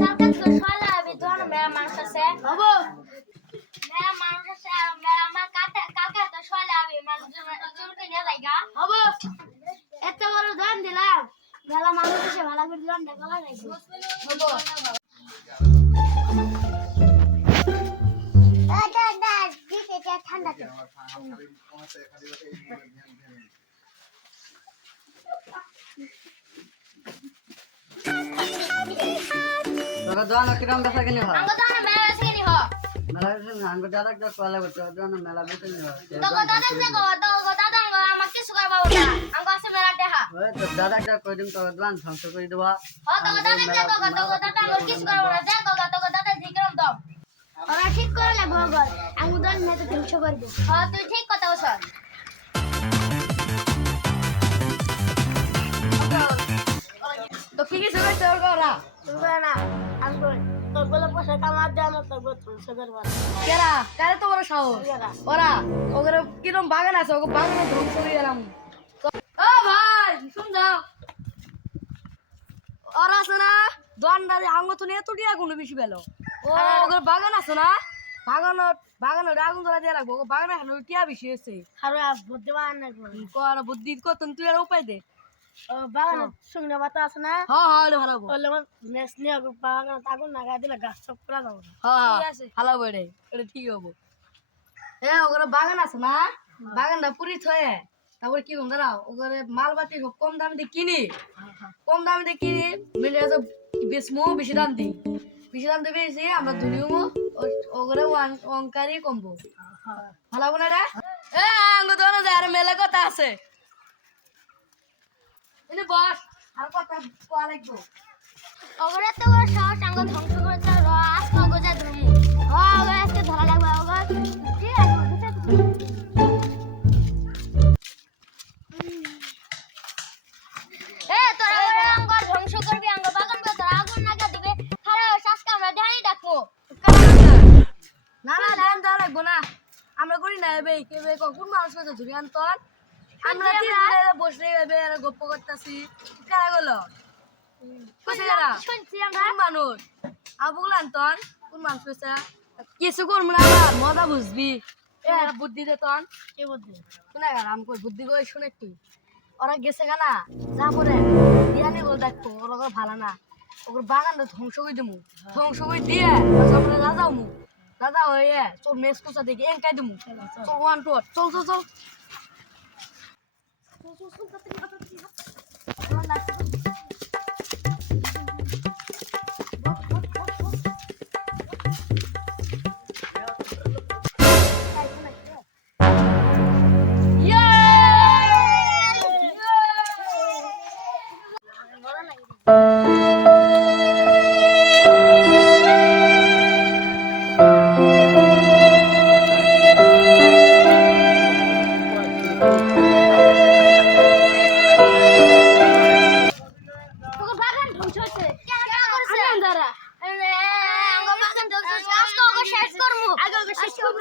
কালকে তো সকালে আমি তো মেলা মানুষ আছে হবো মেলা মানুষ আছে মেলা আমার কালকে তো সকালে আমি মানুষ চুরকে নিয়ে যাইগা হবো এত বড় দান দিলাম মেলা মানুষ আছে মেলা করে দিলাম দেখা যাইবো হবো ঠান্ডা তোরা দোয়ান কিরম বেচা কিনি হয় আঙ্গো দানা মেলা আছে নি হ মেলা বেচা আঙ্গ দাদা একটা কলা করতে দোয়ান মেলা বেচা নি হয় তো দাদা যে গো দাদা আমাকে কিছু করবা না আঙ্গো আছে মেলা দেখা ওই তো দাদা একটা কই দিম তো দোয়ান ধ্বংস করে দেবা ও তো দাদা যে গো দাদা আমাকে কিছু করবা না যে গো দাদা জিগরম দাও ওরা ঠিক করে লাগবো গো আঙ্গো দান না তো ধ্বংস করব হ্যাঁ তুই ঠিক কথা বলছ তো কি কিছু কইতে ওরা তুমি না আঙ্গো তোর বলে পয়সা কামার দাম তো গো ধ্বংস করবা কেরা কারে তো বড় সাহস কেরা? ওরা ওগরে কিরম বাগান আছে ওগো বাগানে ধ্বংস করে গেলাম ও ভাই শুন যাও ওরা আছে না দোয়ানদারি আঙ্গ তো নিয়ে তো দিয়া কোনো বেশি বেলো ও ওগরে বাগান আছে না বাগানত আগুন জ্বালা দিয়ে রাখবো বাগানে এখন টিয়া বেশি হয়েছে আর বুদ্ধিমান না কর বুদ্ধি কত তুই আর উপায় দে বাগান শুকনো পাতা আছে না হ্যাঁ হ্যাঁ ভালো বললে নেক্সট নিয়ে বাগান আগুন লাগাই দিলে গাছ সব পুরা যাবো হ্যাঁ ভালো বড়ে এটা ঠিক হবো ওগুলো বাগান আছে না বাগানটা পুরি থয়ে তারপরে কি দাঁড়াও ওগুলো মালবাতি কম দামে দিয়ে কিনি কম দামে দিয়ে কিনি মিলে বেশমো বেশি দাম দিই বেশি দাম দিয়ে বেশি আমরা ধুলিও ওগুলো অঙ্কারই কমবো ভালো হবো না রে আঙ্গ তো না যায় মেলা কথা আছে এনে বস আর কথা কোয়া লাগবো ওগরে তো ওর সাহস আঙ্গ ধ্বংস করতে রাস মগজে ধরমু ওগরে আজকে ধরা লাগবে ওগরে ঠিক আছে তোরা আঙ্গ ধ্বংস করবি আঙ্গ বাগান তোরা আগুন লাগা দিবে খারাপ শ্বাস কামড়া ধানি ডাকবো না না ধান দেওয়া লাগবো না আমরা করি না এবে কেবে কোন মানুষ হয়েছে ধরি আনতন আমরা বসে যাবে আর গপ্প করতেছি কারা গেল শুনছি আমরা কোন মানুষ আবুল আনতন কোন মানুষ হয়েছে কিছু করবো না মজা বুঝবি বুদ্ধি দে তন কি বুদ্ধি শুনে আম কই বুদ্ধি কই শুনে তুই ওরা গেছে গানা যা করে বিয়ানি বল দেখো ওরা ভালো না ওর বাগানটা ধ্বংস করে দিমু ধ্বংস করে দিয়ে আমরা রাজাও মু দাদা হয়ে চল মেস কোচা দেখি এনকাই দিমু চল ওয়ান টু চল চল চল বাগান ধ্বংস হচ্ছে কেন করছে আমরা আঙ্গ বাগান ধ্বংস আজকে ওকে শেষ করব আগে ওকে শেষ করব